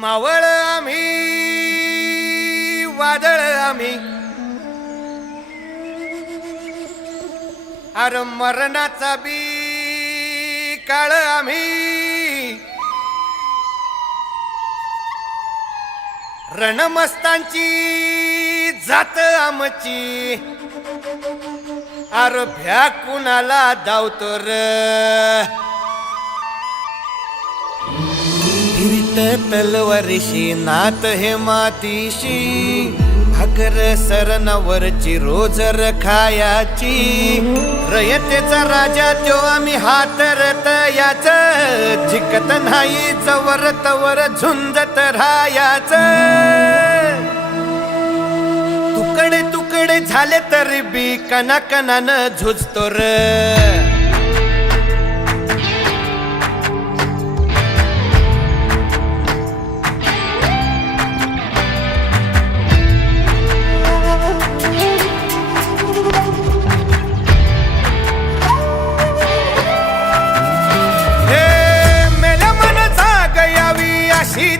मावळ आम्ही वादळ आम्ही अरे मरणाचा बी काळ आम्ही रणमस्तांची जात आमची अरे भ्या कुणाला धावतो र फिरत तलवारीशी नात हे मातीशी भाकर सरणावरची रोजर खायाची रयतेचा राजा त्यो आम्ही हातरत याच जिकत नाही जवर तवर झुंजत राहायाच तुकडे तुकडे झाले तरी बी कणाकणानं झुजतो र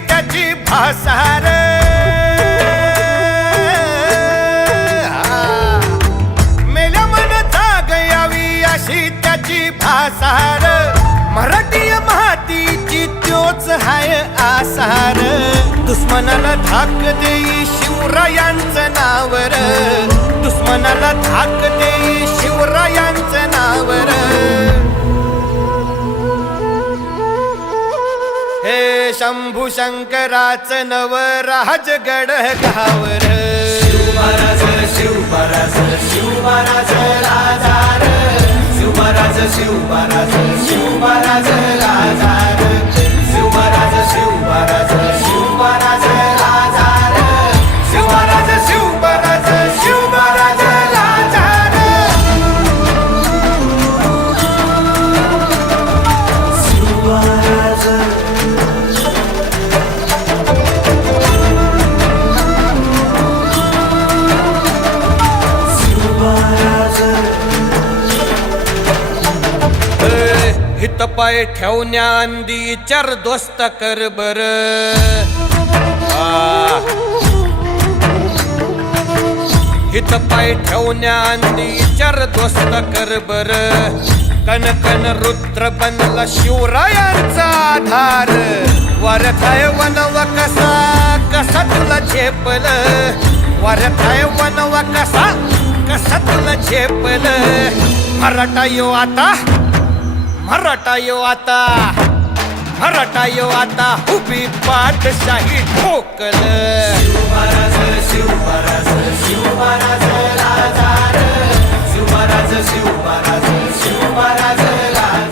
त्याची भासार मेल्या मन जाग यावी अशी त्याची भासार मराठी मातीची त्योच हाय आसार दुश्मनाला धाक देई शिवरायांचं नावर दुश्मनाला धाक देई शिवरायांचं नावर हे शंभू शंकराचं नव राजगड गावर शिवमहाराज शिवमहाराज शिवमहाराज राजार शिवमहाराज शिवमहाराज शिवमहाराज राजार शिवमहाराज शिवमहाराज शिवमहाराज राजार शिवमहाराज शिवमहाराज शिवमहाराज राजार शिवमहाराज हित पाय ठेवण्या अंदी चार दोस्त कर बर हित पाय ठेवण्या अंदी चार दोस्त कर बर कन कन रुद्र बनला शिवरायांचा आधार वारथाय वनवा कसा कसा तुला झेपल वारथाय वनवा कसा कसा तुला झेपल मराठा यो आता मराठा यो आता मराठा यो आता उभी पाठशाही ठोकल शिवमहाराज शिवमहाराज शिवमहाराज राजार शिवमहाराज शिवमहाराज शिवमहाराज राजार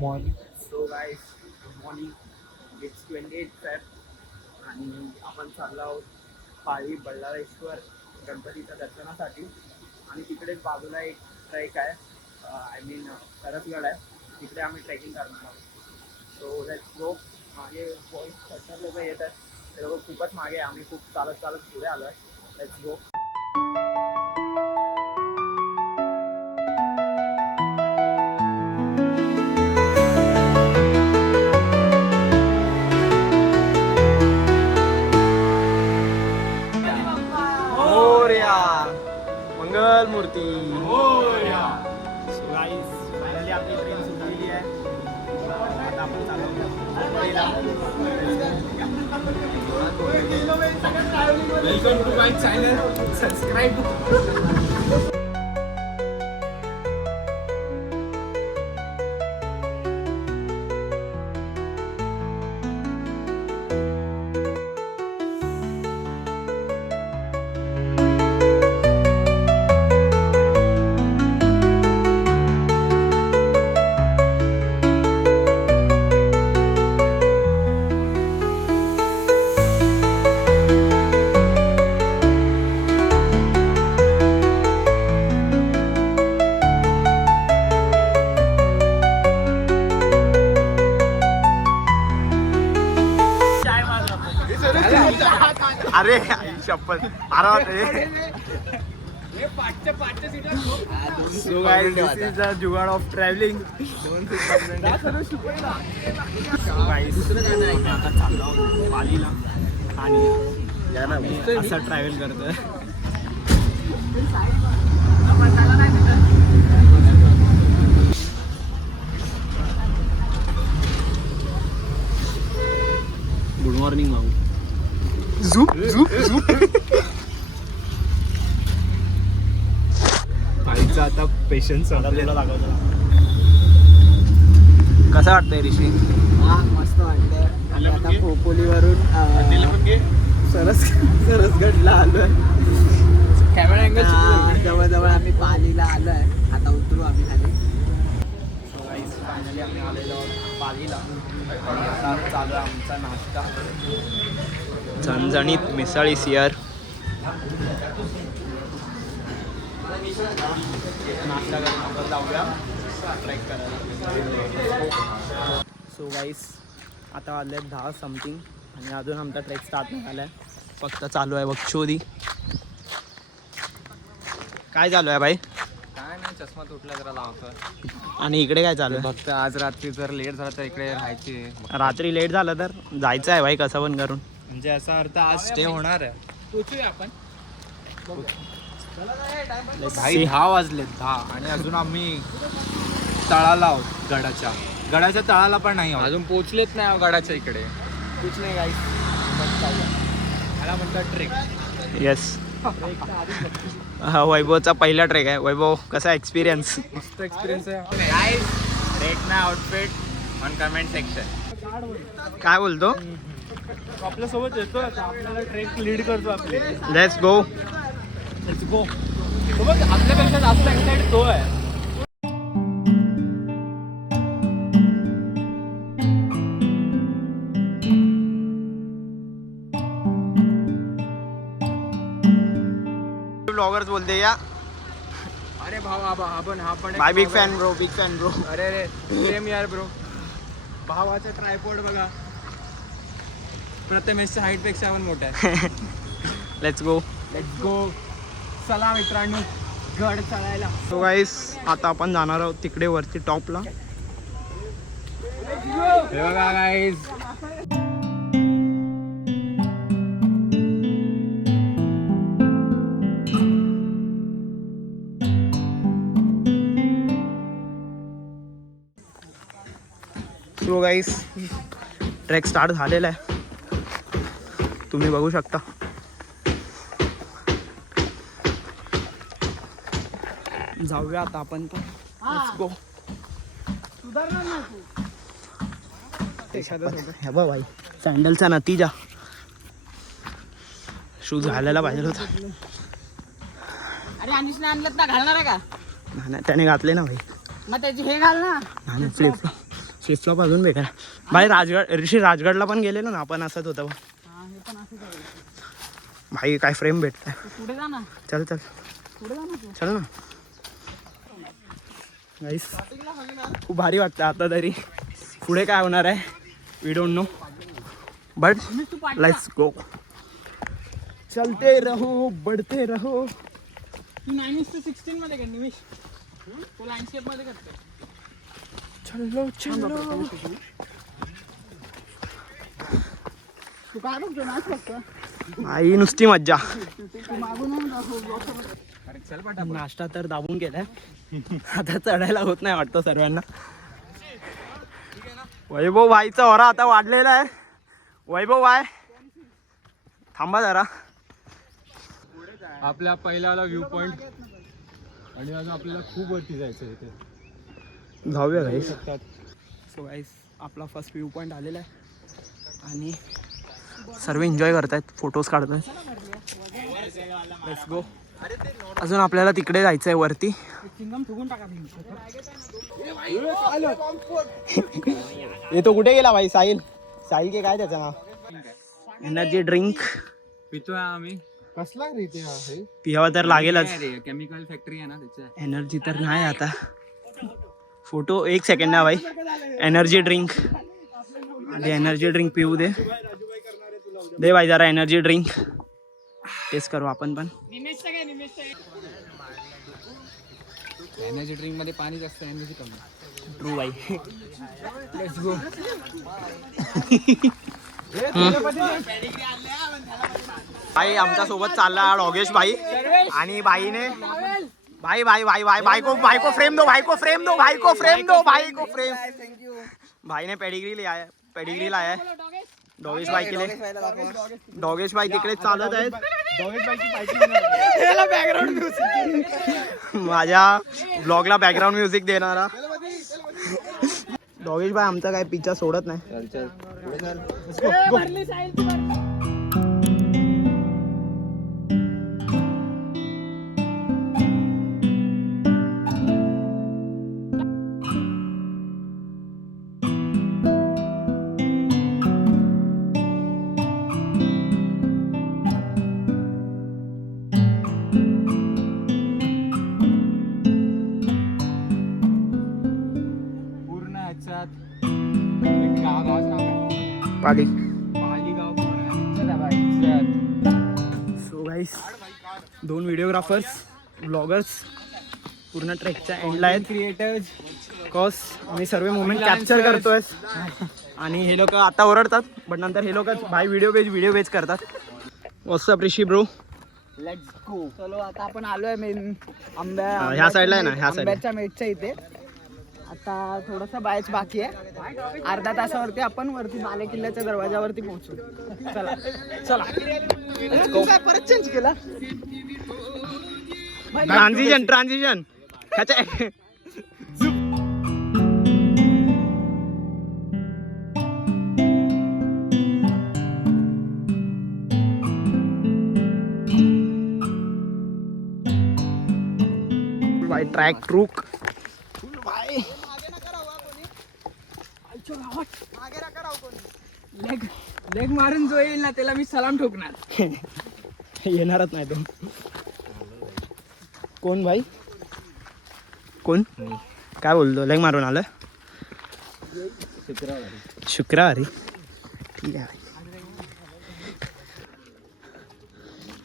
morning. So guys good morning. It's 28 Feb आणि आपण चाललो आहोत पाळी बल्लाळेश्वर गणपतीच्या दर्शनासाठी आणि तिकडेच बाजूला एक ट्रेक आहे आय मीन सरसगड आहे तिकडे आम्ही ट्रेकिंग करणार आहोत. So let's go. मागे बॉईज 70 लोक येत आहेत ते लोक खूपच मागे आहे आम्ही खूप चालत चालत पुढे आलो आहे. लेट्स गो. मंगल मूर्ती फायनली आपली ट्रेन सुटलेली आहे. आता आपण welcome to my channel. Subscribe. अरे शपथ so guys this is the जुगाड ऑफ ट्रॅव्हलिंग. आता चाललो आहोत बालीला आणि असं ट्रॅव्हल करतोय. गुड मॉर्निंग भाऊ. झूप झूप झूप. आईचा आता पेशन्स संपलेला दाखवतो. कसं वाटतंय ऋषी? मस्त वाटतंय. आम्ही आता खोपोलीवरून सरसगडला आलोय. कॅमेरा अँगल जवळजवळ आम्ही पालीला आलोय. आता उतरू आम्ही खाली. फायनली आम्ही आलेलो आहोत पालीला आणि आता चालू आहे आमचा नाश्ता. झणझणीत मिसळी सियर. नाश्ता करून आपण जाऊया ट्रेक करायला. सो गाईस आता वाजले 10 समथिंग आणि अजून आमचा ट्रेक स्टार्ट नाही झाला आहे. फक्त चालू आहे बक्षोदी. काय चालू आहे भाई? काय नाही, चष्मा तुटला जरा लावतोय. आणि इकडे काय चालू आहे? फक्त आज रात्री जर लेट झाला तर इकडे राहायची. रात्री लेट झालं तर जायचं आहे भाई कसं पण करून. म्हणजे असा अर्थ आज स्टे होणार आहे. भाई 10 वाजले 10 आणि अजून आम्ही तळाला आहोत. गडाच्या तळाला पण नाही आहोत. अजून पोहोचलेच नाही गडाच्या इकडे. कुछ नाही गाईस. मला म्हणतात ट्रेक. येस. हा वैभवचा पहिला ट्रेक आहे. वैभव कसा एक्सपिरियन्स? मस्त एक्सपिरियन्स आहे. ट्रेक ना आउटफिट ऑन कमेंट सेक्शन. काय बोलतो? आपल्यासोबत येतो आपल्याला ट्रेक लीड करतो आपले. Let's go. आपल्यापेक्षा जास्त एक्साइट तो आहे. ब्लॉगर्स बोलते या. अरे भाऊ आपण हा पण my big fan bro. Big fan bro. अरे रे सेम यार ब्रो. भावाचा ट्रायपॉड बघा. प्रथमेशच्या हाईट पेक्षा पण मोठा आहे. Let's go. Let's go. चला मित्रांनो गड चढायला. सो गाईस आता आपण जाणार आहोत तिकडे वरती टॉपला. हे बघा guys. So guys trek start झालेला आहे. तुम्ही बघू शकता. जाऊया आता आपण पण. Let's go. हे बघ भाई सँडलचा नतीजा. शूज घालायला पाहिजे होता. अरे अनिशने आणलं ना, घालणार आहे का? नाही त्याने घातले ना भाई. मग त्याची हे घाल ना. नाही फ्लिपफ्लॉप अजून बेकार. भाई राजगडला पण गेलेलो ना आपण. असंच होतं भाई. काय फ्रेम भेटलाय. पुढे जा ना. चल चल पुढे जा ना तू. चल ना गाईस. खूप भारी वाटतं आता तरी. पुढे काय होणार आहे we don't know but let's go. चलते रहो बढ़ते रहो. तू 9:16 मध्ये का निमिष? तू लँडस्केप मध्ये करते. चलो चलो. तू काय बघतो? नाच बघतो. आई नुसती मज्जा. तू मागून नाश्ता तर दाबून गेलाय. आता चढायला होत नाही वाटतं सर्वांना. वैभव भाईचा होरा आता वाढलेला आहे. वैभव भाई थांबा जरा. आपल्या पहिल्याला व्ह्यू पॉइंट आणि अजून आपल्याला खूप वरती जायचं आहे इथे. जाऊया गाईस. सो गाईस आपला फर्स्ट व्ह्यू पॉईंट आलेला आहे आणि सर्व एन्जॉय करतायत. फोटोज काढतायत. Let's go. अजून आपल्याला तिकडे जायचं आहे वरती. चिंगम फुगून टाका. ये तो कुठे गेला भाई? साहिल. साहिल के काय त्याचं नाव? एनर्जी ड्रिंक पितोय आम्ही. कसला रीते आहे? पियावा तर लागेलच. केमिकल फॅक्टरी आहे ना त्याच्या. एनर्जी तर नाही आता. फोटो एक सेकंड ना भाई. Energy drink. एनर्जी ड्रिंक पिऊ दे भाई जरा. एनर्जी ड्रिंक टेस्ट करू आपण पण. एनर्जी ड्रिंक मध्ये पाणी जास्त एनर्जी कमी. ट्रू बाई. Let's go. भाई आमच्या सोबत चालला डॉगेश भाई आणि भाईने भाई भाई भाई भाई भाई को फ्रेम दो भाई को फ्रेम दो भाई को फ्रेम दो भाई को फ्रेम. भाई ने पेडिग्री लाया है डॉगेश भाई के लिए. डॉगेश भाई तिकडे चालत आहेत. माझ्या ब्लॉगला बॅकग्राऊंड म्युझिक देणारा डॉगेश भाई आमचा काय पिच्चा सोडत नाही. पूर्ण ह्याच्यात गावाचं नाव काय? पाली. पाली गाव पूर्ण ह्याच्यात. सो गाईस 2 व्हिडिओग्राफर्स ब्लॉगर्स पूर्ण ट्रेकच्या एंडला आहेत. क्रिएटर्स कॉस आम्ही सर्व मोमेंट कॅप्चर करतोय आणि हे लोक आता ओरडतात बट नंतर हे लोक भाई व्हिडिओ बेच करतात. WhatsApp Rishi bro. Let's go. चलो आता आपण आलोय मेन ह्या साईडला आहे ना, ह्या साईडला. आंब्याच्या मेटच्या इथे. आता थोडासा बायच बाकी आहे. अर्धा तासावरती आपण वरती बाले किल्ल्याच्या दरवाजावरती पोहोचू. चला चला. तू काय परत चेंज केला? ट्रान्झिशन बाय ट्रॅक ट्रूक. लेग मारून जो येईल ना त्याला मी सलाम ठोकणार. येणारच नाही तो. कोण भाई कोण काय बोलतो? लेग मारून आलं शुक्रवारी. ठीक आहे.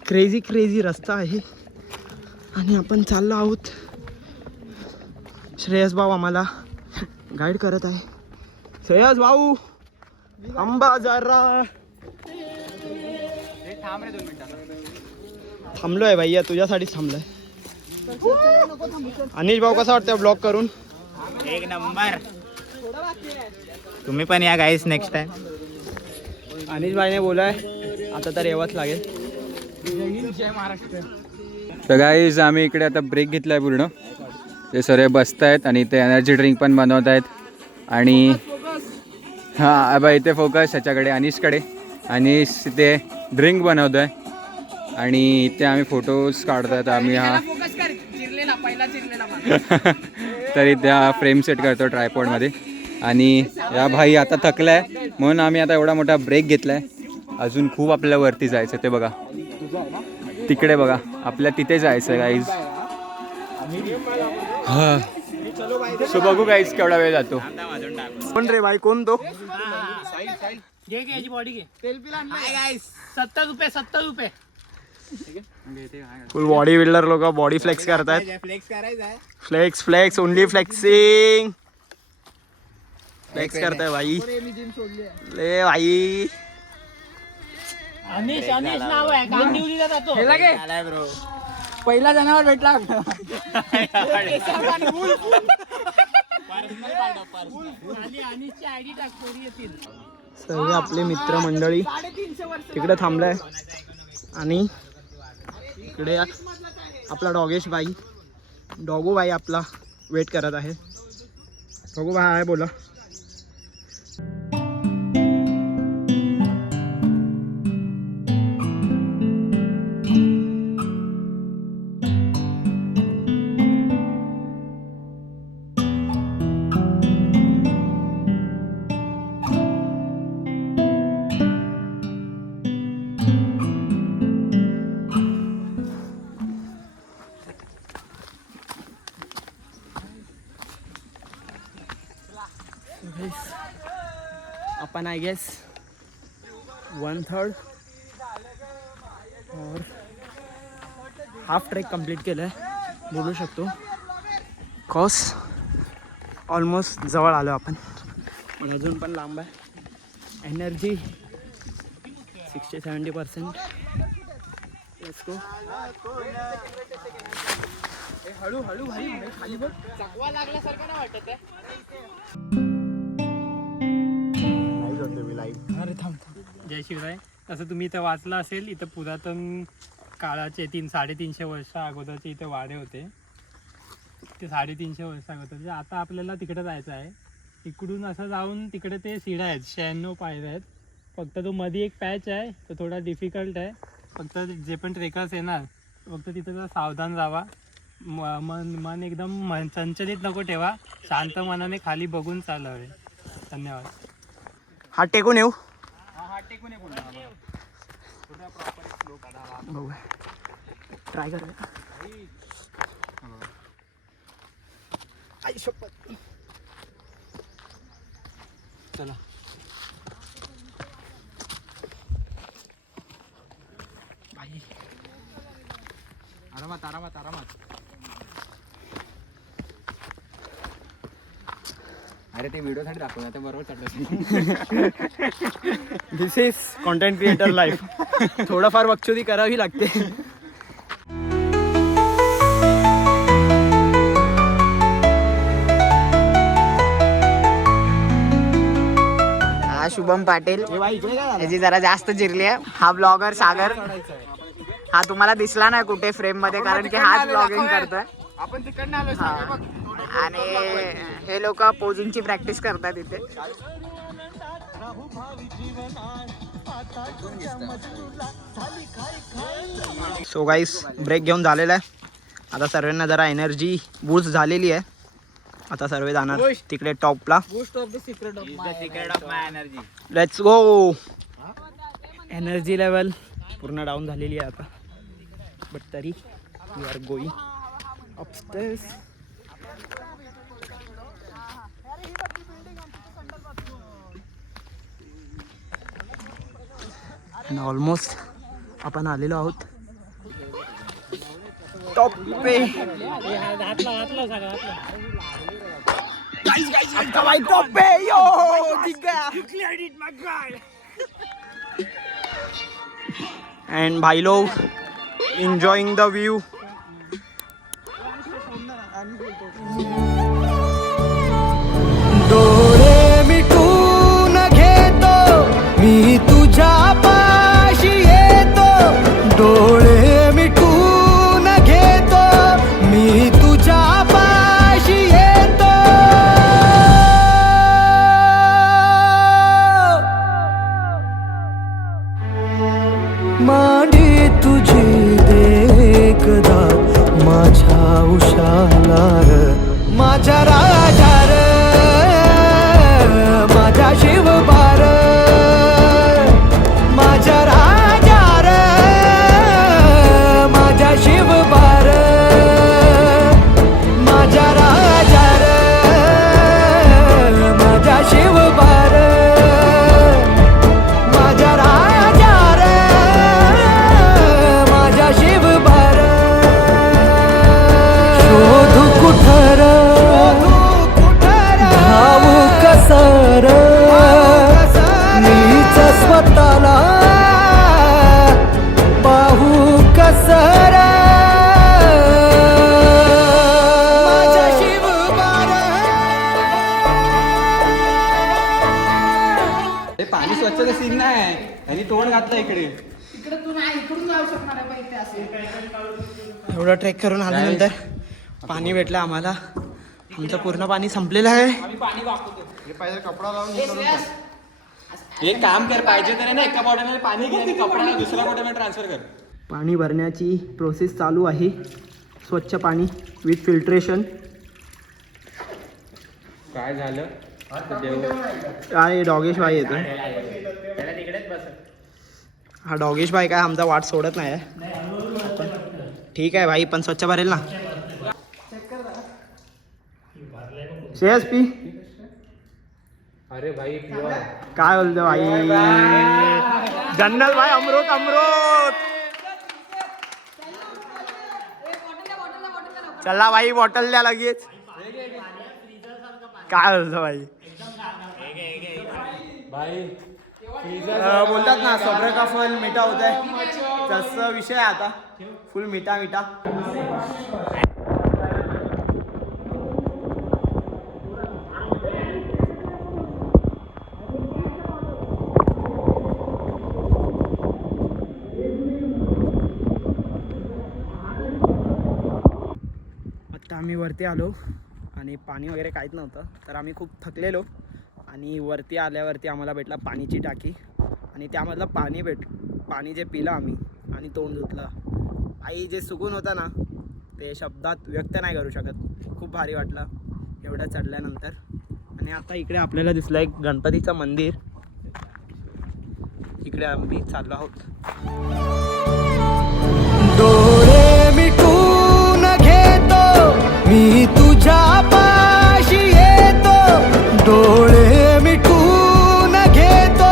क्रेझी रस्ता आहे आणि आपण चाललो आहोत. श्रेयस भाऊ आम्हाला गाईड करत आहे. श्रेयस भाऊ आंबा जरा थांबलोय भैया तुझ्यासाठीच थांबलोय. अनिश भाऊ कसा वाटतं ब्लॉग करून? एक नंबर. तुम्ही पण या गाईस नेक्स्ट टाइम. अनिश भाईने बोलाय आता तर यावंच लागेल. तर गाईज आम्ही इकडे आता ब्रेक घेतला आहे पूर्ण. ते सर्व बसत आहेत आणि ते एनर्जी ड्रिंक पण बनवत आहेत. आणि हां बा इथे फोकस ह्याच्याकडे अनिशकडे. अनिश इथे ड्रिंक बनवतो आहे आणि इथे आम्ही फोटोज काढतो आहेत. आम्ही हा तर इथे हा फ्रेम सेट करतो ट्रायपॉडमध्ये. आणि या भाई आता थकला आहे म्हणून आम्ही आता एवढा मोठा ब्रेक घेतला आहे. अजून खूप आपल्याला वरती जायचं. ते बघा तिकडे बघा आपल्या तिथे जायचं गाईज. हां सो बघू गाईज केवढा वेळ जातो. कोण रे भाई कोण तो? बॉडी घे. तेल पिला 70 रुपये 70 रुपये. फुल बॉडी बिल्डर लोक बॉडी फ्लेक्स करतात. फ्लेक्स करायचा आहे. Flex only flexing. फ्लेक्स करताय भाई. ले भाई अनिश नाव आहे. कामनिवलीला जातो. आलाय ब्रो. पहिला जनावर भेटला. सर्व आपले मित्र मंडळी तिकडे थांबलाय आणि इकडे आपला डॉगेश भाई डॉगो भाई आपला वेट करत आहे. डॉगो भाई आहे बोला. अपन आई गेस 1/3 और हाफ ट्रेक कंप्लीट केलं आहे बोलू शकतो. बिकॉज ऑलमोस्ट जवळ आलो आपण, पण अजून पण लांब आहे. एनर्जी 60-70%. Let's go. हळू भाई खाली बघ. चकवा लागल्यासारखं नाही वाटत आहे. अरे थांब. जय शिवराय. तसं तुम्ही इथं वाचलं असेल, इथं पुरातन काळाचे 300-350 वर्ष अगोदरचे इथे वाडे होते. ते 350 वर्ष अगोदरचे. आता आपल्याला तिकडे जायचं आहे. इकडून असं जाऊन तिकडे ते सीड्या आहेत, 96 पायऱ्या आहेत. फक्त तो मध्ये एक पॅच आहे, तो थोडा डिफिकल्ट आहे. फक्त जे पण ट्रेकर्स येणार फक्त तिथं जरा सावधान राहा. मन एकदम चंचलित नको ठेवा, शांत मनाने खाली बघून चालावे. धन्यवाद. हात टेकून येऊ. बघूया, ट्राय करूया. आई शपथ. चला. भाई आरामात. अरे ते व्हिडिओसाठी दाखवून आता बरोबर चढलं. दिस इज कॉन्टेंट क्रिएटर लाईफ. थोडंफार बकचोदी करावी लागते. हा शुभम पाटील, याची जरा जास्त चिरली आहे. हा ब्लॉगर सागर. हा तुम्हाला दिसला नाही कुठे फ्रेम मध्ये, कारण की हाच ब्लॉगिंग करतोय. आपण तिकडनं आलो. आणि हे लोक पोजिंगची प्रॅक्टिस करतात इथे. सो गाईस, ब्रेक घेऊन झालेला आहे. आता सर्वांना जरा एनर्जी बूस्ट झालेली आहे. आता सर्व जाणार तिकडे टॉपला. Secret of my energy. Let's go. Energy level पूर्ण डाऊन झालेली आहे आता, बट तरी वी आर गोईंग अपस्टेअर्स. आणि ऑलमोस्ट आपण आलेलो आहोत top pay. Top pay yo and भाई लोग enjoying the view. डोळे मिटून घेतो मी तुझ्या पाशी येतो. डोळे मिटून घेतो मी तुझ्या पाशी येतो. मांडी तुझी देखदा माझ्या उशाला र. माझ्या राजा र, माझ्या शिवबार. माझ्या राजा र, माझ्या शिवबार. माझ्या राजा र, माझ्या शिवबार. माझ्या राजा र, माझ्या शिवबार. शोधू कुठर धावू कसर, मीच स्वतःला पाहू कसर. माझ्या शिवबार. हे पाणी स्वच्छता सीन नाही, आणि तोंड घातलं इकडे. एवढं ट्रेक करून आल्यानंतर पाणी भेटलं आम्हाला. आमचं पूर्ण पाणी संपलेलं आहे. एक काम कर, पाहिजे तर ना एका बॉटलमध्ये पाणी घे आणि कपडा दुसऱ्या बॉटलमध्ये ट्रान्सफर कर. पाणी भरण्याची प्रोसेस चालू आहे. स्वच्छ पाणी विथ फिल्ट्रेशन. काय झालं? काय डॉगेश भाई येतो. हा डॉगेश भाई काय आमचा वाट सोडत नाही आहे. ठीक आहे भाई, पण स्वच्छ भरेल ना. श्रेयस पी. अरे भाई काय बोलतो भाई. जन्नल भाई, अमृत अमृत. चला भाई, बॉटल द्या लगेच. काय बोलतो भाई बोलतात ना सब्र का फल मिठा होता है तसा विषय आहे आता फुल मिठा मिठा. आता आम्ही वरती आलो आणि पाणी वगैरे काहीच नव्हतं तर आम्ही खूप थकलेलो आणि वरती आल्यावरती आम्हाला भेटला पाणीची टाकी आणि त्यामधलं पाणी जे पिलं आम्ही आणि तोंड धुतलं आई जे सुकून होता ना ते शब्दात व्यक्त नाही करू शकत. खूप भारी वाटलं एवढं चढल्यानंतर. आणि आता इकडे आपल्याला दिसलं एक गणपतीचं मंदिर. इकडे आम्ही चाललो आहोत. डोळे मिटून घेतो मी तुझ्या पाशी येतो. डोळे मिटून घेतो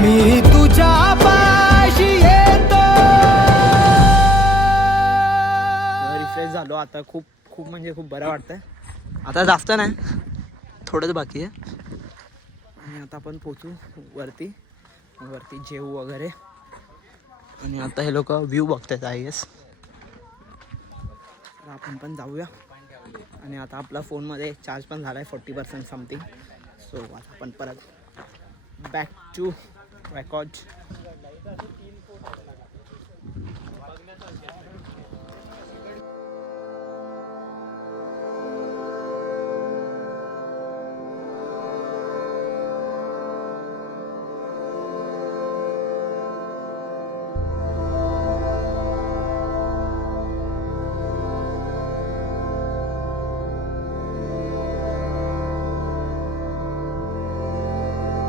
मी तुझ्या पाशी येतो. रिफ्रेश झालो आता. खूप म्हणजे खूप बरं वाटतंय. आता जास्त नाही थोडंच बाकी आहे आणि आता आपण पोचू वरती जेवू वगैरे. आणि आता हे लोक व्ह्यू बघतात आय गेस. तर आपण पण जाऊया. आणि आता आपला फोनमध्ये चार्ज पण झाला आहे 40% समथिंग. सो आता आपण परत बॅक टू रेकॉर्ड.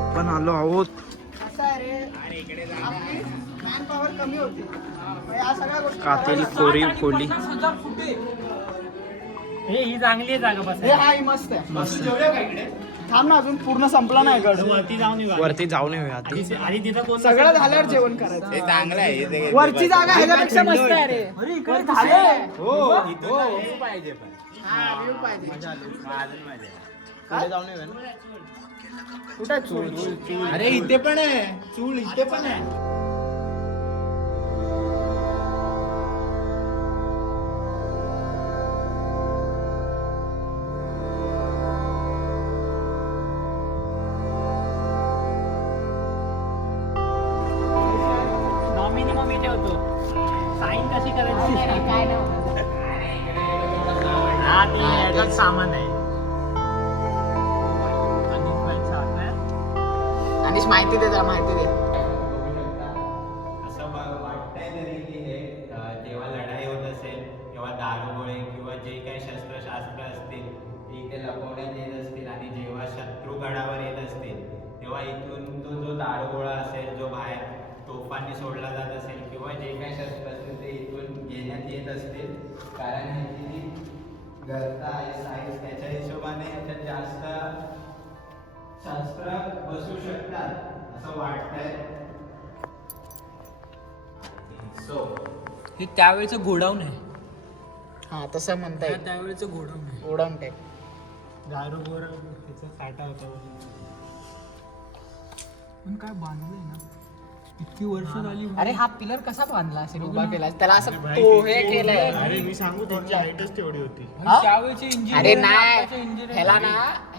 आपण आलो आहोत. कमी होती या सगळ्या गोष्टी. कातेरी कोरी खोली. ही चांगली आहे जागा बस. हे हाय मस्त आहे. थांब ना अजून पूर्ण संपला नाही गड. वरती जाऊन येऊया आता. आणि तिथं कोण सगळं झाल्यावर जेवण करायचं. चांगलं आहे वरची जागा ह्याच्यापेक्षा मस्त आहे रे. अरे झाले पाहिजे पण हा व्ह्यू पाहिजे. पुढे जाऊन येऊया ना. कुठे आहे चूल? अरे इथे पण आहे चूल इथे पण आहे. मिनिमम इथे होतो. साईन कशी करायची काय नाही हा ती ह्याच्यात सामान आहे. आणि माहिती दे जरा माहिती दे. असं वाटतंय तरी की हे जेव्हा लढाई होत असेल किंवा दारुगोळे किंवा जे काही शस्त्रशास्त्र असतील ते इथे लपवण्यात येत असतील आणि जेव्हा शत्रू गडावर येत असतील तेव्हा इथून तो जो दारुगोळा असेल जो बाहेर तोफांनी सोडला जात असेल किंवा जे काही शस्त्र असतील ते इथून घेण्यात येत असतील. कारण ह्याची जी गर्ता आहे साईज त्याच्या हिशोबाने ह्याच्यात जास्त शस्त्र बसू शकतात असं वाटतंय. सो हे त्यावेळेचं गोडाऊन आहे. हा तसं म्हणता येईल. त्यावेळेचं गोडाऊन आहे. Godown type. दारू गोरा त्याचा साठा होता. पण काय बांधलंय ना इतकी वर्ष झाली. अरे हा पिलर कसा बांधला असेल उभा केला त्याला असं तो हे केलंय. अरे मी सांगू त्यांची हाईटच तेवढी होती. हा? त्यावेळेचे इंजिनियर अरे नाही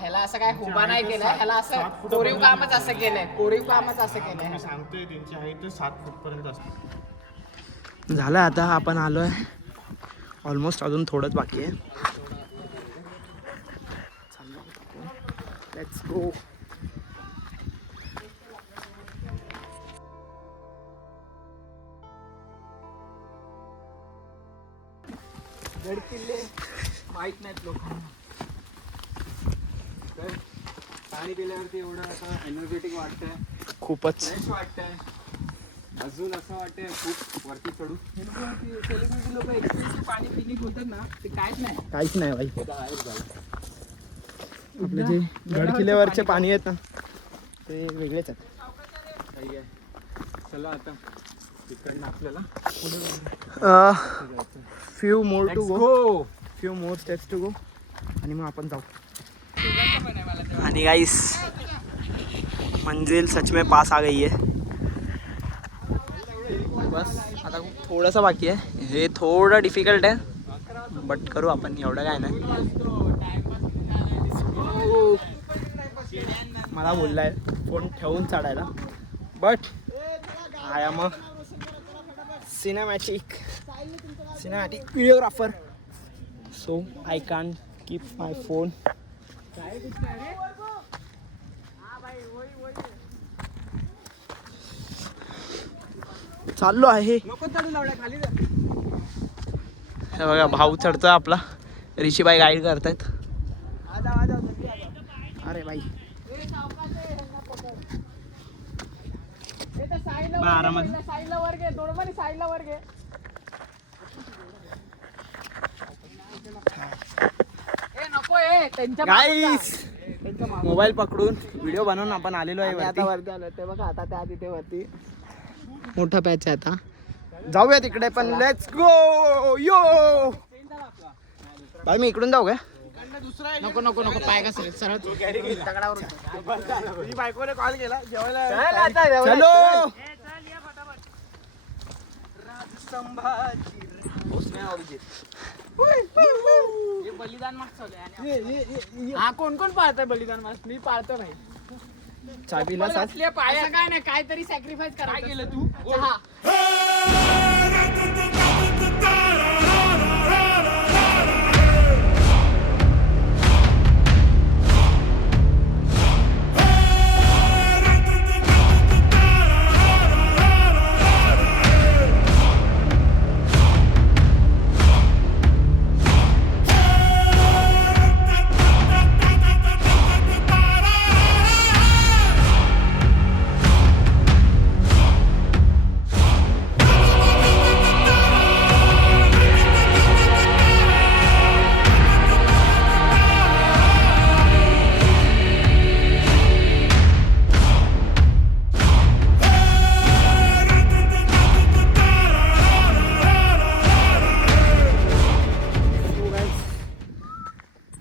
ह्याला असं काय उभा नाही केलं. ह्याला असं कोरीव कामच असं केलंय. कोरीव कामच असं केलंय. सांगतोय त्यांची हाईट 7 फूट पर्यंत असते. झालं आता आपण आलोय. ऑलमोस्ट अजून थोडंच बाकी आहे. लेट्स गो. गड किल्ले माहित नाहीत लोकांना. पाणी पिल्यावरती एवढं असं एनर्जेटिक वाटतंय. खूपच फ्रेश वाटतंय. अजून असं वाटतंय खूप वरती चढू. सेलिब्रिटी लोक एक्सपेन्सिव्ह पाणी पिली होतात ना ते काहीच नाही. काहीच नाही भाई. आपले जे गड किल्ल्यावरचे पाणी आहेत ना ते वेगळेच आहेत. चला आता तिकडनं आपल्याला few more to go. Few more steps to go. आणि मग आपण जाऊ. आणि गाइस मंजिल सच में पास आ गई है. बस आता थोडंसं बाकी आहे. हे थोडं डिफिकल्ट आहे बट करू आपण, एवढं काय नाही. मला बोललाय फोन ठेवून चढायला but I am a cinematic videographer so I can keep my phone. चाललो आहे. हे बघा भाऊ चढतोय आपला, ऋषीबाई गाईड करतायत. अरे बाई गाईस मोबाईल पकडून व्हिडिओ बनवून आपण आलेलो आहे आता वरती आलो ते बघा. आता त्या तिथे वरती मोठा पॅच आहे. आता जाऊया तिकडे पण. लेट्स गो यो. भाई मी इकडून जाऊ का? नको नको नको पाय का सरळ दगडावर. बायकोने कॉल केला जेवायला. चलो बलिदान मार्च हा कोण कोण पाळतंय बलिदान मार्च? मी पाळतो नाही. चाबीला साथ असं काय नाही, काहीतरी सॅक्रिफाईस करा. गेलं तू चहा.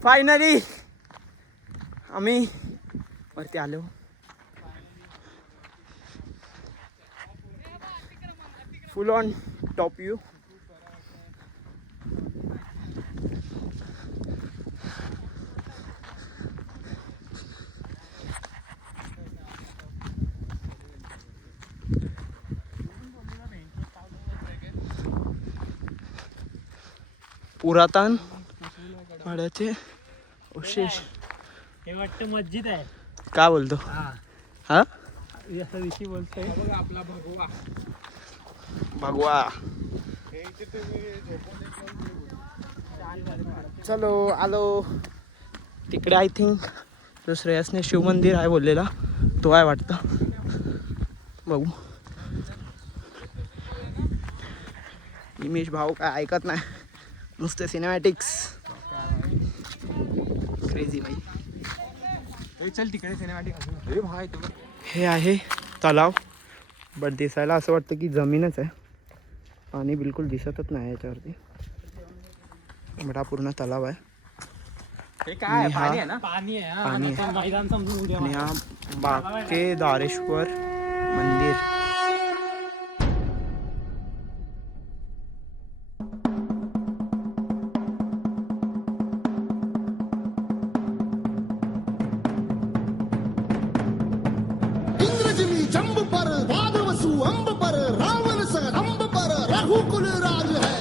फायनली आम्ही वरती आलो. फुल ऑन टॉप व्यू. पुरातन वाड्याचे अवशेष. हे वाटतं मस्जिद आहे. काय बोलतो? हा असं ऋषी बोलतोय. आपला भगवा भगवा. चलो आलो तिकडे. आय थिंक जो श्रेयसने शिव मंदिर आहे बोललेला तो आहे वाटतं. बघू. इमेश भाऊ काय ऐकत नाही, नुसते सिनेमॅटिक्स. क्रेझी बाई. चल तिकडे सिनेमॅटिक. हे आहे तलाव बट दिसायला असं वाटतं की जमीनच आहे. पाणी बिलकुल दिसतच नाही याच्यावरती. बट हा पूर्ण तलाव आहे. हे काय आहे? पाणी आहे ना? पाणी आहे. पाणी आहे. मैदान समजून उद्या आणि हा बाकेदारेश्वर मंदिर. इंद्रजिमी जंब पर वादवसु अंब पर रावण सरंब पर रघुकुल राज है.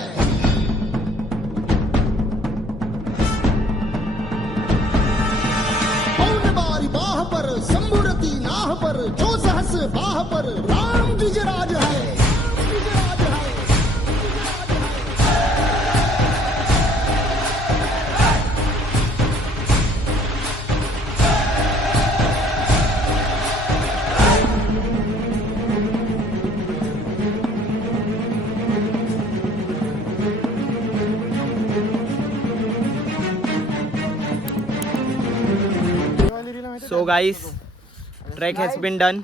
पौन बारी बाह पर शंभुरती नाह पर जो सहस बाह पर राम द्विजराज है. So guys trek has been done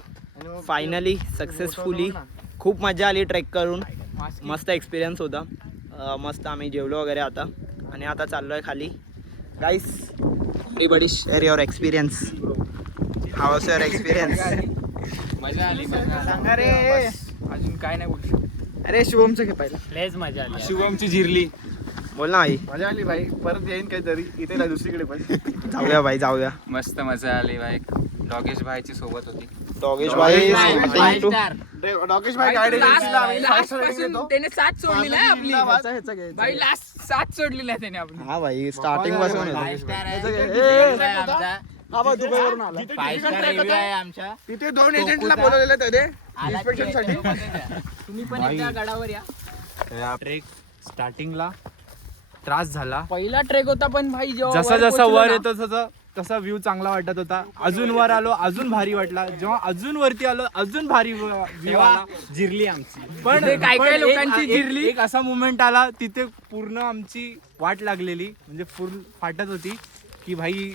finally successfully. खूप मजा आली ट्रेक करून. मस्त एक्सपिरियन्स होता. मस्त आम्ही जेवलो वगैरे आता. आणि आता चाललो आहे खाली guys everybody share your experience. How was your experience? मजा आली सांगा रे. अजून काय नाही बोलू शकत. अरे शुभमचं घे पहिला. लयच मजा आली. शिवमची जिरली. बोल ना भाई. मजा आली भाई. परत येईन काहीतरी इथे नाही दुसरीकडे पण. जाऊया भाई जाऊया. मस्त मजा आली भाई. डॉगेश भाईची सोबत होती. डॉगेश भाई डॉकेश भाई गायडन्स त्याने 7 सोडलेला आहे आपली. भाई लास्ट 7 सोडलेला आहे त्याने आपली. हा भाई स्टार्टिंग पासून तिथे 2 एजंटला बोलवलेलं त्याने इन्स्पेक्शन साठी. तुम्ही पण एकदा गडावर या. ट्रेक स्टार्टिंगला त्रास झाला. पहिला ट्रेक होता पण भाई जेव्हा जसा जसा वर येतो तसा व्ह्यू चांगला वाटत होता. अजून वर आलो अजून भारी वाटला. जेव्हा अजून वरती आलो अजून भारी व्ह्यू आला. जिरली आमची. पण काय पण लोकांची एक- जिरली. एक असा मुवमेंट आला तिथे पूर्ण आमची वाट लागलेली म्हणजे फुल फाटत होती की भाई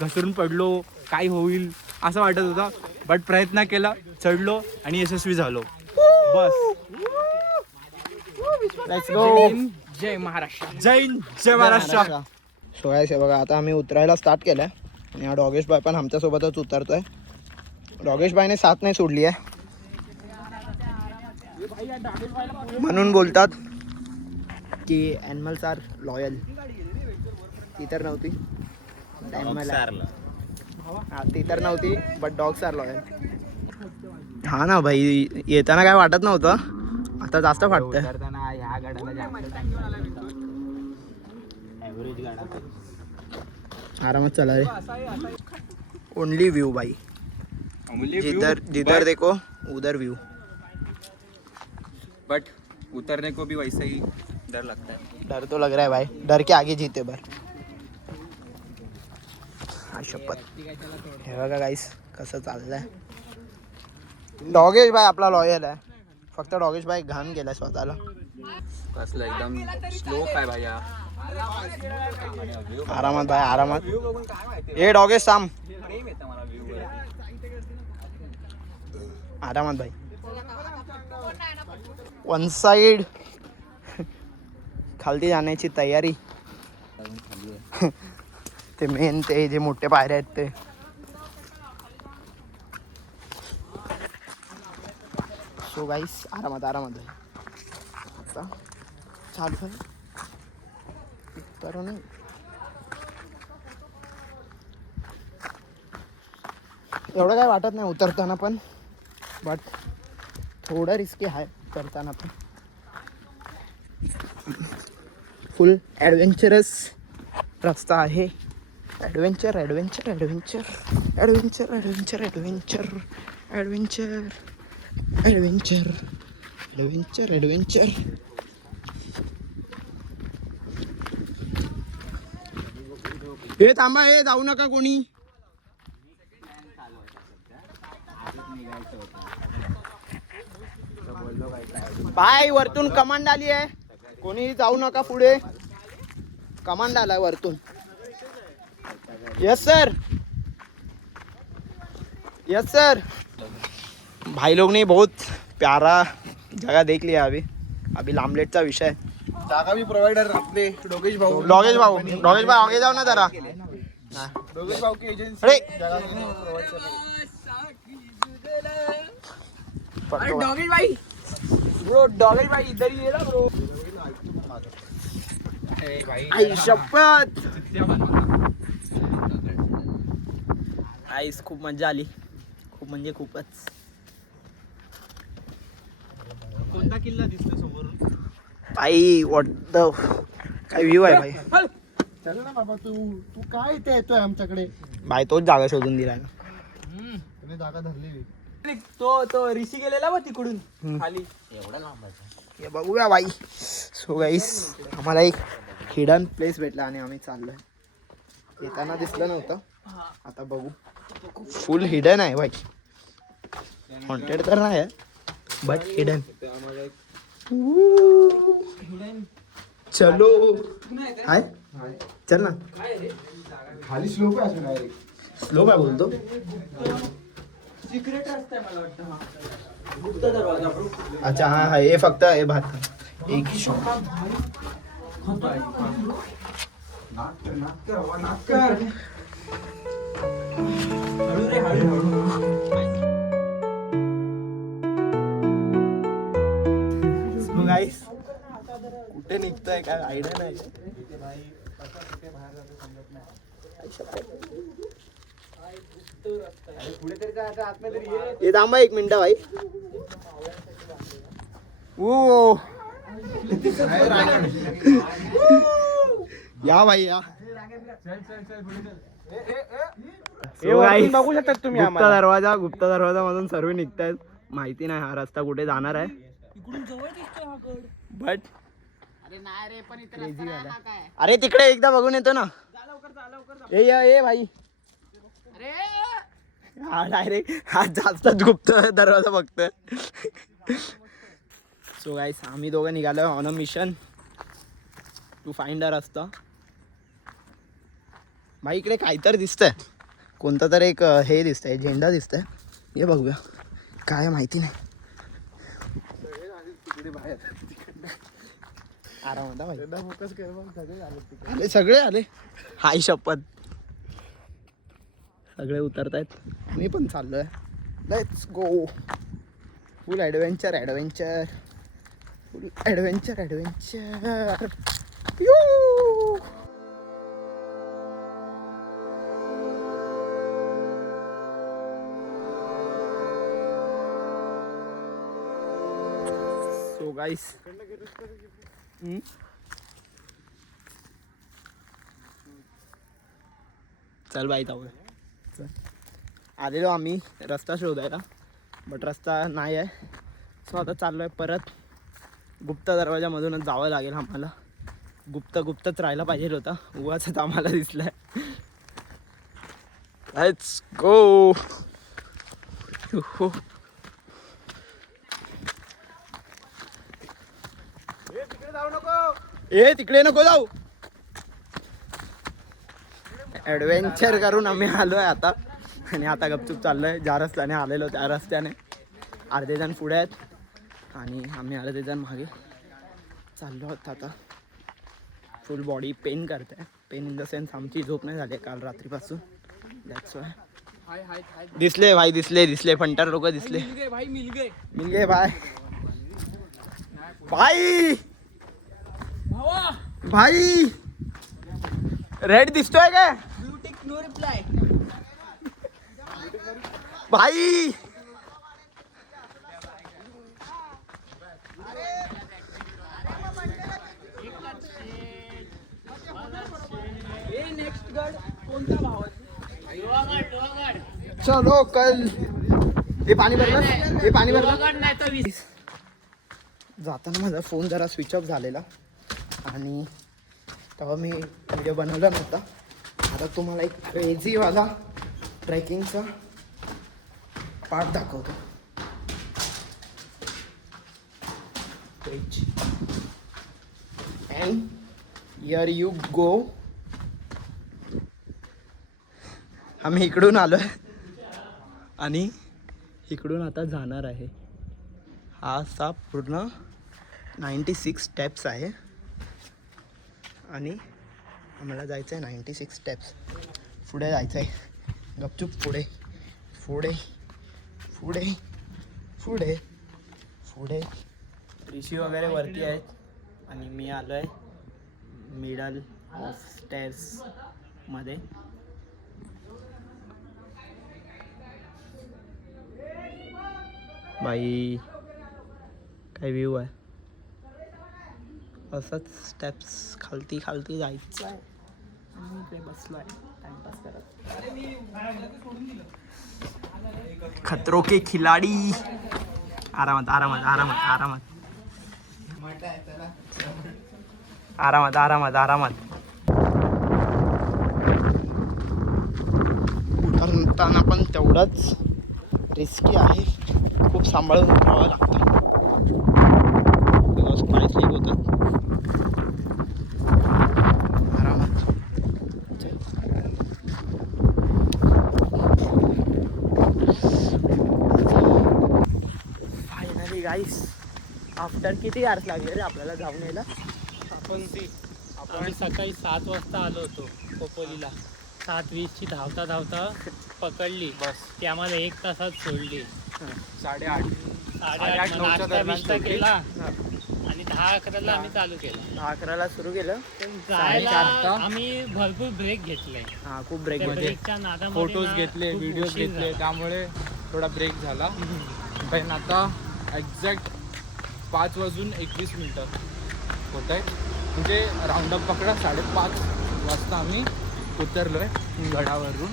घसरून पडलो काय होईल असं वाटत होतं. बट प्रयत्न केला चढलो आणि यशस्वी झालो. बस. Let's go. जय महाराष्ट्र. जय हिंद जय महाराष्ट्र. सो गाईस हे बघा आता आम्ही उतरायला स्टार्ट केलंय आणि हा डॉगेश भाई पण आमच्यासोबतच उतरतोय. डॉगेश भाईने साथ नाही सोडली आहे म्हणून बोलतात की ॲनिमल्स आर लॉयल. ती तर नव्हती ती तर नव्हती बट डॉग्स आर लॉयल. हा ना भाई येताना काय वाटत नव्हतं आता जास्त वाटतंय. आरामात चला रे. ओनली व्यू भाई. जिधर देखो उधर व्यू. बट उतरने को भी वैसा ही डर लगता है. डर तो लग रहा है भाई. डर के आगे जीते बर. हा शपथ. हे बघा गाईस कसं चाललंय. डॉगेश भाई आपला लॉयल आहे. फक्त डॉगेश भाई घाण गेलाय स्वतःला. कसलं एकदम स्लो काय भाया. आरामात भाई आरामात. ए डॉगेश थांब. आरामात भाई. वन साइड खालती जाण्याची तयारी. ते मेन ते जे मोठे पायऱ्या आहेत ते. सो गाईस आरामात आरामात भाई. आता चालू आहे तर नाही. एवढं काय वाटत नाही उतरताना पण बट थोडं रिस्की आहे उतरताना पण. फुल ॲडव्हेंचरस रस्ता आहे. Adventure adventure adventure adventure adventure adventure adventure adventure adventure adventure. हे थांबा हे जाऊ नका कोणी. बाय वरतून कमांड आली आहे. कोणी जाऊ नका पुढे. कमांड आलाय वरतून. Yes sir yes sir. भाई लोग ने बहुत प्यारा जगह देख लिया. अभी लामलेटचा विषय. जागा भी प्रोवाइडर अपने डोगेश भाऊ. डॉगेश भाऊ आगे जाओ ना जरा. डोगेश भाऊ की एजन्सी. अरे डॉगेश भाई ब्रो. डॉगेश भाई इधर ही है ना ब्रो. आई शपथ. आईस खूप मजा आली. खूप म्हणजे खूपच. कोणता किल्ला दिसतो समोरून? आई व्हॉट द काय व्ह्यू आहे भाई. चल ना बाबा तू तू काय इथे येतोय आमच्याकडे. भाई तोच जागा शोधून दिलाय ना. तुम्ही जागा धरलेली. तो ऋषी गेलेला बघ तिकडून खाली. एवढा लांब हे बघूया भाई. सो गाईस आम्हाला एक हिडन प्लेस भेटला आणि आम्ही चाललोय. येताना दिसलं नव्हतं आता बघू. फुल हिडन आहे भाई. हॉन्टेड तर नाही आहे बट हिडन. चलो हाय चल ना. खाली स्लोप आहे असं डायरेक्ट. स्लो काय बोलतो. अच्छा हा हे फक्त हे भात एक शॉप. गाईस कुठे निघतोय काय आयडिया नाही. ये थांबा एक मिनिट भाई. ओ या भाई या. बघू शकता तुम्ही गुप्त दरवाजा मधून सर्व निघतायत. माहिती नाही हा रस्ता कुठे जाणार आहे बट अरे तिकडे एकदा बघून येतो ना. ए भाई हा डायरेक्ट हा जास्त गुप्त दरवाजा बघतोय. सो गाईस आम्ही दोघं निघालो on a mission to find a रस्ता. भाई इकडे काहीतरी दिसतंय. कोणता तर एक हे दिसतंय झेंडा दिसतंय. हे बघूया काय माहिती नाही. आरामात भाई सगळे आले. हाय शपथ सगळे उतरतायत. मी पण चाललोय. Let's go. Full adventure adventure full adventure adventure. So guys चल बाई जाऊया. आलेलो आम्ही रस्ता शोधायला बट रस्ता नाही आहे. सो आता चाललो आहे परत. गुप्त दरवाजामधूनच जावं लागेल आम्हाला. गुप्तच राहायला पाहिजे होता. उगाच आम्हाला दिसलाय. Let's go. तिकडे नको जाऊ. ॲडव्हेंचर करून आम्ही आलोय आता. आणि आता गपचूप चाललोय. ज्या रस्त्याने आलेलो त्या रस्त्याने. अर्धे जण पुढे आहेत आणि आम्ही अर्धे जण मागे चाललो आहोत. आता फुल बॉडी पेन करते. पेन इन द सेन्स आमची झोप नाही झाली काल रात्रीपासून. That's why. दिसले भाई दिसले फंटर लोक दिसले. मिल गए भाई. भाई रेड दिसतोय काय भाई. चलो कल हे पाणी भरलं. जाताना माझा फोन जरा स्विच ऑफ झालेला आणि तेव्हा मी व्हिडिओ बनवला नव्हता. आता तुम्हाला एक क्रेझीवाला ट्रेकिंगचा पार्ट दाखवतो. And here you go. आम्ही इकडून आलोय आणि इकडून आता जाणार आहे. हा असा पूर्ण 96 स्टेप्स आहे आणि आम्हाला जायचं आहे 96 स्टेप्स. पुढे जायचं आहे गपचूप. पुढे पुढे पुढे पुढे पुढे. ऋषी वगैरे वरती आहेत आणि मी आलो आहे मिडल ऑफ स्टेअर्समध्ये. बाई काय व्ह्यू आहे. असंच स्टेप्स खालती जायचं आहे. आणि इकडे बसलो आहे टाइमपास करत. खतरो के खिलाडी. आरामात आरामात आरामात आरामात आरामात आरामात आरामात. उतरताना पण तेवढंच रिस्की आहे. खूप सांभाळून उतरावं लागतं. पाय स्लिप होतात. आरामात. फायनली गाईस आफ्टर किती आर्स लागले रे आपल्याला जाऊन यायला. आम्ही सकाळी 7 वाजता आलो होतो खोपोलीला. 7:20ची धावता धावता पकडली बस. ती आम्हाला 1 तासात सोडली. 8:30 8:30 9च्या नाश्ता दरम्यान बिस्ता सोडली. केला आणि 10-11ला आम्ही चालू केलं. 11ला सुरू केलं. जायला 4:30 आम्ही भरपूर ब्रेक घेतलाय. हा खूप ब्रेक त्या मध्ये ब्रेकच्या नादामध्ये फोटोज ना घेतले, खूप व्हिडिओज उशीर घेतले, झाला. त्यामुळे थोडा ब्रेक झाला. पण आता एक्झॅक्ट 5:21 होत आहे. म्हणजे राऊंडअप पकडा 5:30 वाजता आम्ही उतरलोय गडावरून.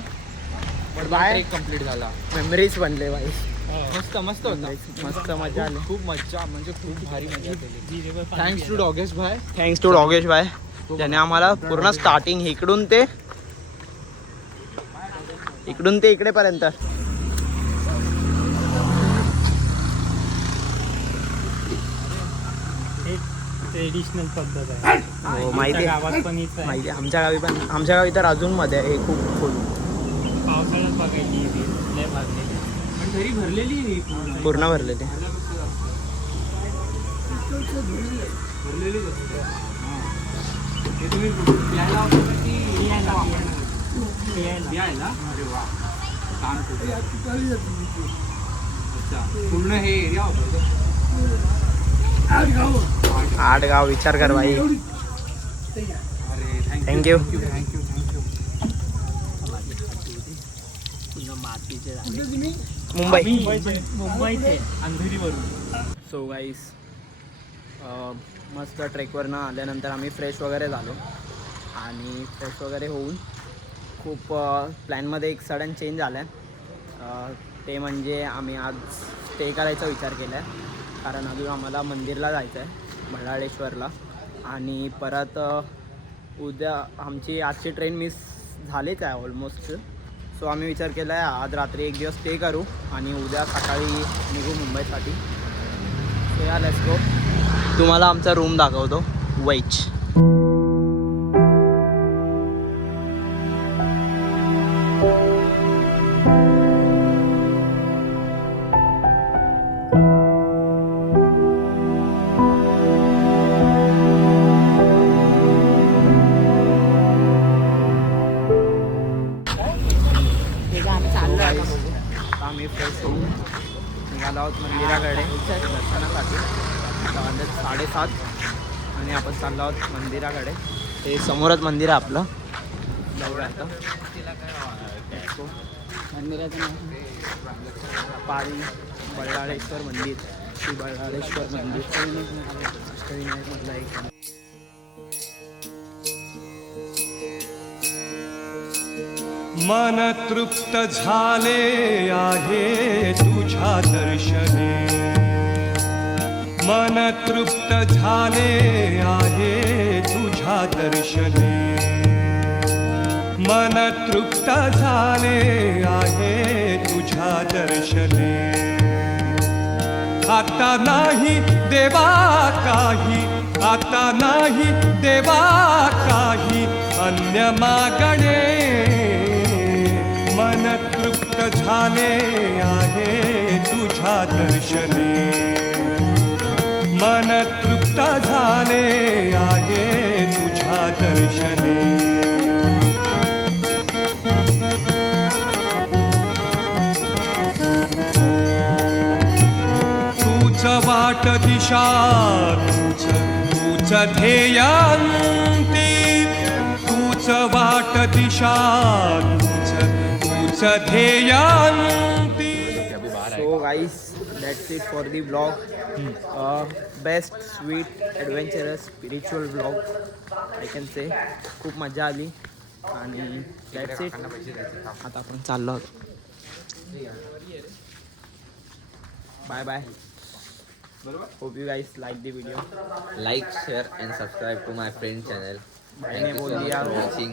पण बाय. ट्रेक कम्प्लीट झाला. मेमरीज बनले भाई. हो. मस्त मस्त होता. मस्त मजा आली. खूप मज्जा, म्हणजे खूप भारी मजा केली. जिरेवर पाणी थँक्स टू प्यायला. डॉगेश भाई. थँक्स टू डॉगेश भाई ज्याने आम्हाला पूर्ण स्टार्टिंग इकडून ते इकडेपर्यंत हे ट्रेडिशनल पद्धत आहे. हो माहिती आमच्या आहे. गावात पण हीच आहे. माहिती आहे. आमच्या गावी तर अजून मध्ये आहे खूप फुल पावसाळ्यात बघायची ही वीर, लय भरलेली. पण तरी भरलेली ही पूर्ण. पूर्ण भरलेले. हे तुम्ही प्यायला होतं का की पियायला. प्यायला? अरे वा, छान खूप. अच्छा, पूर्ण हे एरिया होतं. 8 गाव विचार कर भाई. अरे थँक्यू. थँक्यू. पूर्ण मातीचे झाले. मुंबईचे अंधेरीवरून. सो गाईस मस्त ट्रेकवरनं आल्यानंतर आम्ही फ्रेश वगैरे झालो आणि फ्रेश वगैरे होऊन खूप प्लॅनमध्ये एक सडन चेंज झाला आहे. ते म्हणजे आम्ही आज स्टे करायचा विचार केला आहे कारण अजून आम्हाला मंदिरला जायचं आहे बल्लाळेश्वरला. आणि परत उद्या आमची आजची ट्रेन मिस झालीच आहे ऑलमोस्ट. सो आम्ही विचार केला आहे आज रात्री एक दिवस स्टे करू आणि उद्या सकाळी निघू मुंबईसाठी. सो या लेट्स गो. तुम्हाला आमचा रूम दाखवतो वेज. आम्ही फ्रेश होऊन निघालो आहोत मंदिराकडे दर्शनासाठी. वाजले 7:30 आणि आपण चाललो आहोत मंदिराकडे. ते समोरच मंदिर आहे आपलं. जाऊया आता. मंदिराचं नाव पारी बल्लाळेश्वर मंदिर. श्री बल्लाळेश्वर मंदिर अष्टविनायकमधलं एक. मन तृप्त झाले आहे तुझ्या दर्शने. मन तृप्त झाले आहे तुझ्या दर्शने. मन तृप्त झाले आहे तुझ्या दर्शने. आता नाही देवा काही, आता नाही देवा काही अन्य मागणे. मन तृप्त झाले आहे तुझ्या दर्शने. मन तृप्त झाले आहे तुझ्या दर्शने. तूच वाट दिशा, तूच ध्येयांती. तूच वाट दिशा, तूच ध्येयांती. So guys that's it for the blog. Best sweet adventurous spiritual blog I can say. खूप मजा आली आणि दॅट्स इट. आता आपण चाललो आहोत. Bye bye. Hope you guys like the video. Like, share and subscribe to my friend channel. मैंने Thank you बोल so much दिया. for watching.